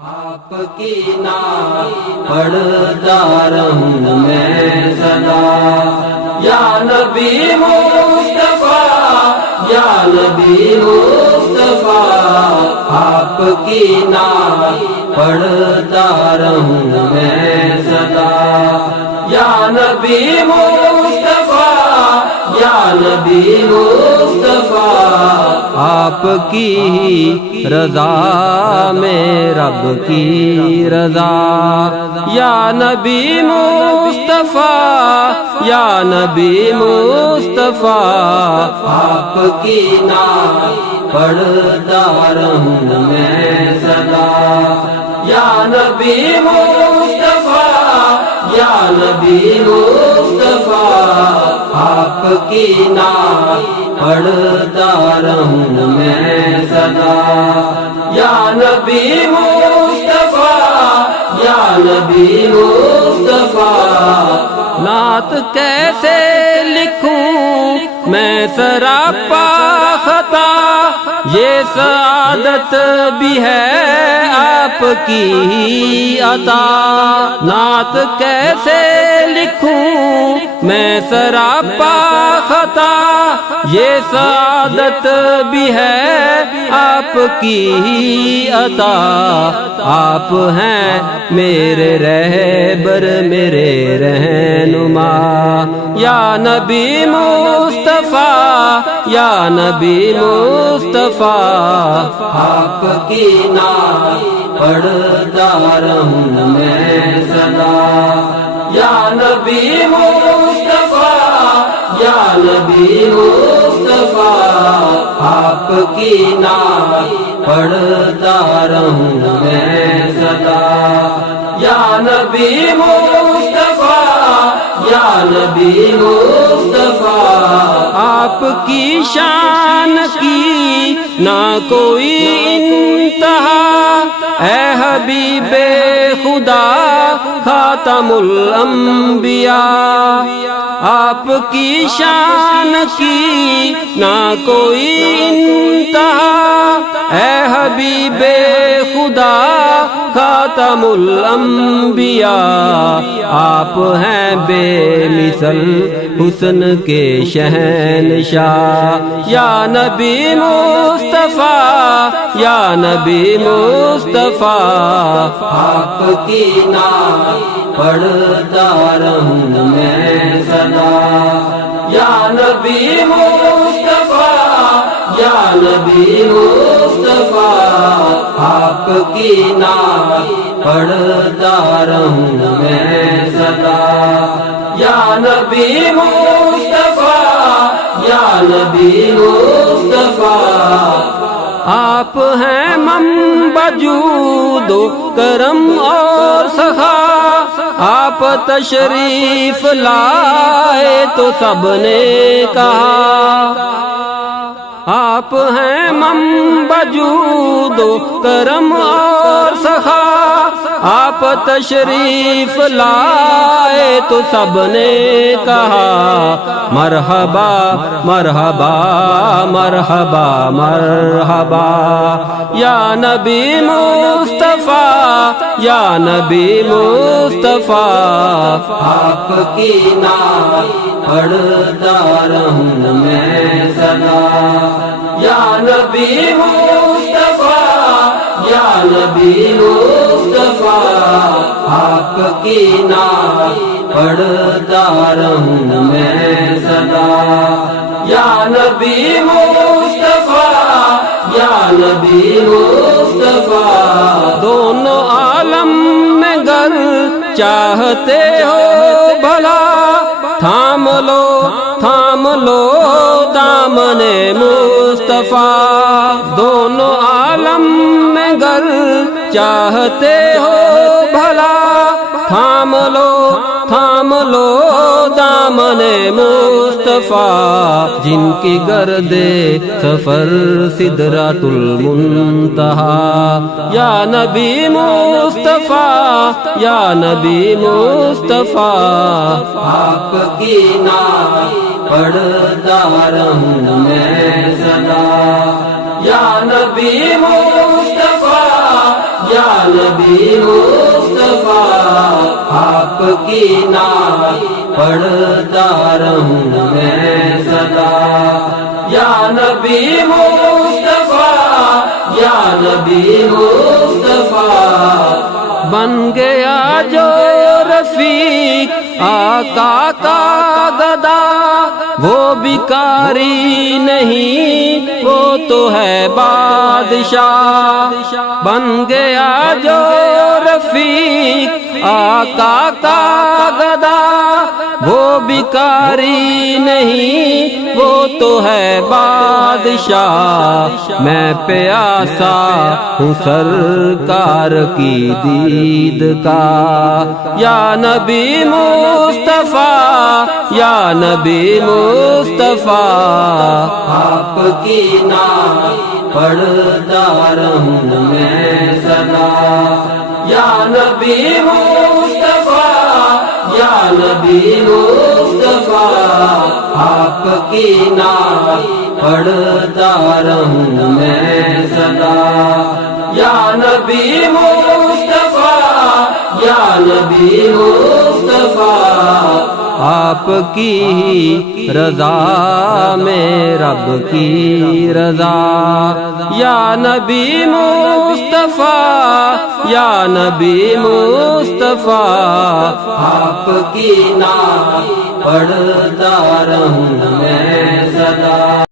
آپ کی نام پڑھتا رہوں میں سدا، یا نبی مصطفیٰ یا نبی مصطفیٰ، آپ کی نام پڑھتا رہوں میں سدا، یا نبی مصطفیٰ یا نبی مصطفیٰ، آپ کی رضا میں رب کی رضا، یا نبی مصطفیٰ یا نبی مصطفیٰ، آپ کی نام پڑھتا رہوں میں سدا، یا نبی مصطفیٰ یا نبی مصطفیٰ، آپ کی نام پڑھتا رہوں میں سدا، یا نبی مصطفیٰ یا نبی مصطفیٰ، نعت کیسے لکھوں میں سراپا خطا، یہ سعادت بھی ہے آپ کی عطا، نعت کیسے لکھوں میں سراپا خطا، یہ سعادت بھی ہے آپ کی عطا، آپ ہیں میرے رہبر میرے رہنما، یا نبی مصطفیٰ یا نبی مصطفیٰ، آپ کی نام پڑھتا رہوں میں سدا، یا نبی مصطفیٰ یا نبی مصطفیٰ، آپ کی نام پڑھتا رہوں میں سدا، یا نبی مصطفیٰ یا نبی مصطفیٰ، آپ کی شان کی نہ کوئی انتہا، اے حبیب خدا خاتم الانبیاء، آپ کی شان کی نہ کوئی انتہا، اے حبیب خدا خاتم الانبیاء، آپ ہیں بے مثل حسن کے شہنشاہ، یا نبی مصطفیٰ یا نبی مصطفیٰ، آپ کی نام پڑھتا رہوں میں سدا، یا نبی مصطفیٰ یا نبی مصطفیٰ، آپ کی نام پڑھتا رہوں میں سدا، یا نبی مصطفیٰ یا نبی مصطفیٰ، آپ ہیں منبع جود و کرم اور سخا، آپ تشریف لائے تو سب نے کہا، آپ ہیں منبع جود و کرم اور سخا، آپ تشریف لائے تو سب نے کہا، مرحبا مرحبا مرحبا مرحبا، یا نبی مصطفیٰ یا نبی مصطفیٰ، آپ کی نام پڑھتا رہوں میں سدا، یا نبی مصطفیٰ یا نبی مصطفیٰ، آپ کی نام پڑھتا رہوں میں سدا، یا نبی مصطفیٰ یا نبی مصطفیٰ، دونوں عالم میں گر چاہتے ہو بھلا، تھام لو دامن مصطفیٰ، دونوں عالم میں گر چاہتے ہو بھلا، تھام لو دامن مصطفیٰ، جن کی گرد سفر سدرۃ المنتہا، یا نبی مصطفیٰ یا نبی مصطفیٰ، آپ کی نام پڑھتا رہوں میں سدا، یا نبی مصطفیٰ یا نبی نبی مصطفیٰ آپ کی نعت پڑھتا رہوں میں سدا یا نبی مصطفیٰ یا نبی مصطفیٰ بن گیا جو رفیق آقا کا گدا وہ بھکاری نہیں وہ تو ہے بادشاہ بن گیا جو رفیق آقا کا گدا وہ بھکاری نہیں وہ تو ہے بادشاہ میں پیاسا ہوں سرکار کی دید کا یا نبی مصطفیٰ یا نبی مصطفیٰ آپ کی نعت پڑھتا رہوں میں سدا یا نبی مصطفیٰ یا نبی مصطفیٰ آپ کی نعت پڑھتا رہوں میں سدا یا نبی مصطفیٰ یا نبی مصطفیٰ آپ کی رضا میں رب کی رضا یا نبی مصطفیٰ یا نبی مصطفیٰ آپ کی نعت پڑھتا رہوں میں سدا